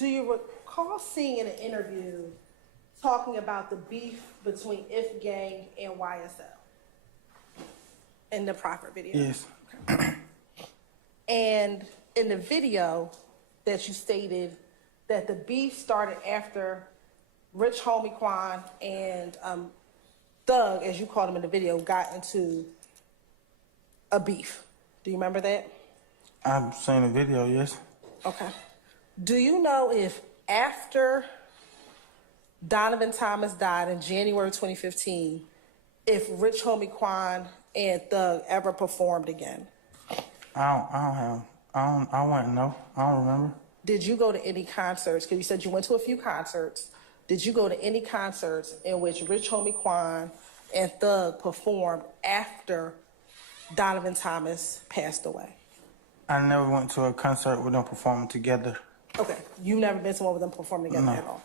Do you recall seeing in an interview talking about the beef between If Gang and YSL in the Prophet video? Yes. Okay. And in the video that you stated that the beef started after Rich Homie Quan and Thug, as you called him in the video, got into a beef. Do you remember that? I've seen the video, yes. Okay. Do you know if after Donovan Thomas died in January 2015, if Rich Homie Quan and Thug ever performed again? I wouldn't know. I don't remember. Did you go to any concerts? Because you said you went to a few concerts. Did you go to any concerts in which Rich Homie Quan and Thug performed after Donovan Thomas passed away? I never went to a concert with them performing together. Okay. You've never been to one with them performing together at all?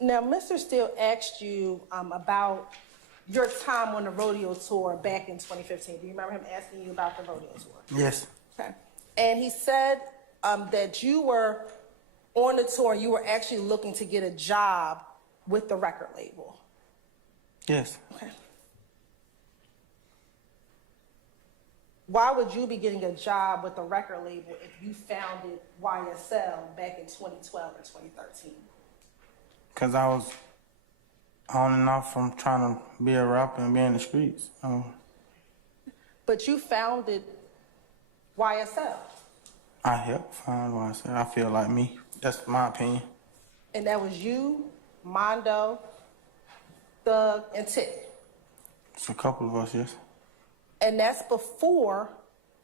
Now, Mr. Steele asked you about your time on the rodeo tour back in 2015. Do you remember him asking you about the rodeo tour? Yes. Okay. And he said that you were on the tour and you were actually looking to get a job with the record label. Yes. Okay. Why would you be getting a job with the record label if you founded YSL back in 2012 or 2013? Because I was on and off from trying to be a rapper and be in the streets. But you founded YSL. I helped find YSL. I feel like me. That's my opinion. And that was you, Mondo, Thug, and Tick. It's a couple of us, yes. And that's before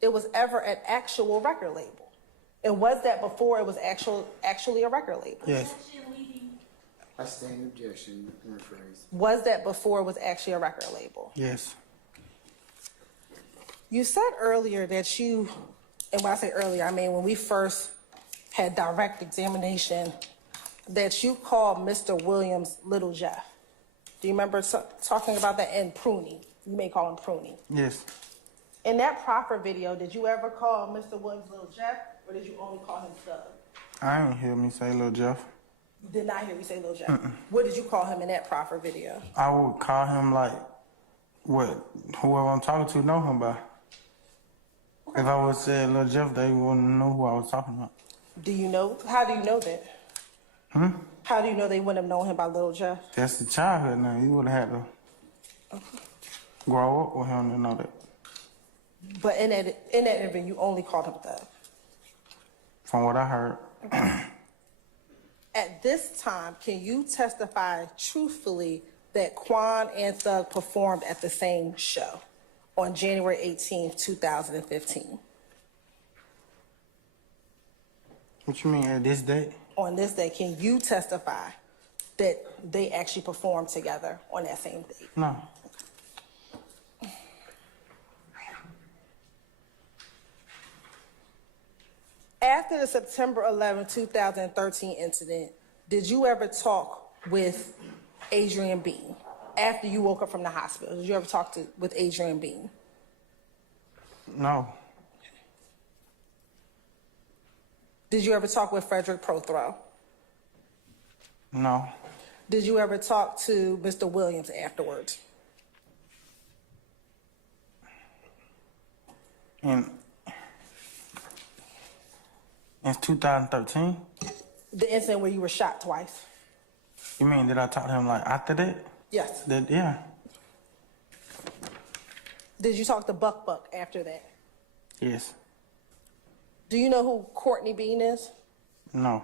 it was ever an actual record label. And was that before it was actually a record label? Yes. I stand objection in rephrase. Was that before it was actually a record label? Yes. You said earlier that you, and when I say earlier, I mean when we first had direct examination, that you called Mr. Williams Lil Jeff. Do you remember talking about that in Pruny? You may call him Pruny. Yes. In that proper video, did you ever call Mr. Williams Lil Jeff, or did you only call him Thug? I didn't hear me say Lil Jeff. You did not hear me say Lil Jeff. What did you call him in that proper video? I would call him like what whoever I'm talking to know him by. Okay. If I would say Lil Jeff, they wouldn't know who I was talking about. Do you know? How do you know that? How do you know they wouldn't have known him by Lil Jeff? That's the childhood now. You would have had to grow up with him to know that. But in that interview, you only called him Thug. From what I heard. Okay. At this time, can you testify truthfully that Quan and Thug performed at the same show on January 18th, 2015? What you mean at this date? On this day, can you testify that they actually performed together on that same date? No. After the September 11, 2013 incident, did you ever talk with Adrian Bean? After you woke up from the hospital, did you ever talk with Adrian Bean? No. Did you ever talk with Frederick Prothrow? No. Did you ever talk to Mr. Williams afterwards? In 2013? The incident where you were shot twice. You mean, did I talk to him like after that? Yes. Yeah. Did you talk to Buck after that? Yes. Do you know who Courtney Bean is? No.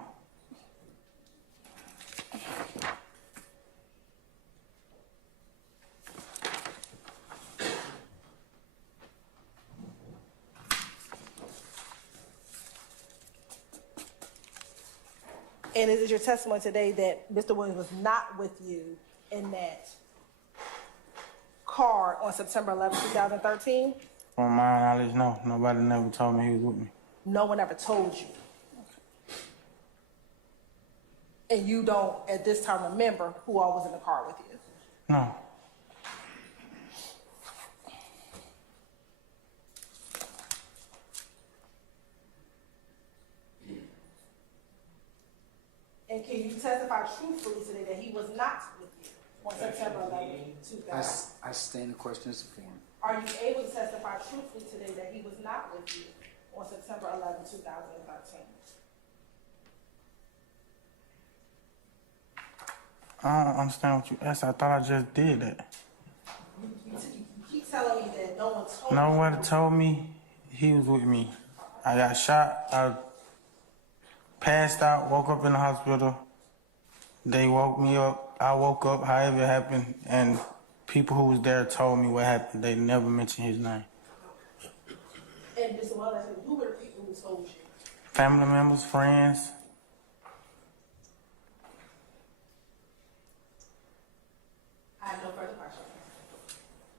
And is it your testimony today that Mr. Williams was not with you in that car on September 11, 2013? From my knowledge, no. Nobody never told me he was with me. No one ever told you? And you don't, at this time, remember who all was in the car with you? No. And can you testify truthfully today that he was not with you on September 11, 2000? I stand the question as a form. Are you able to testify truthfully today that he was not with you on September 11, 2013? I don't understand what you asked. I thought I just did that. You keep telling me that no one told you. Nobody told me he was with me. I got shot. I passed out, woke up in the hospital. They woke me up. I woke up, however it happened, and people who was there told me what happened. They never mentioned his name. And Mr. Wallace, who were the people who told you? Family members, friends. I have no further questions.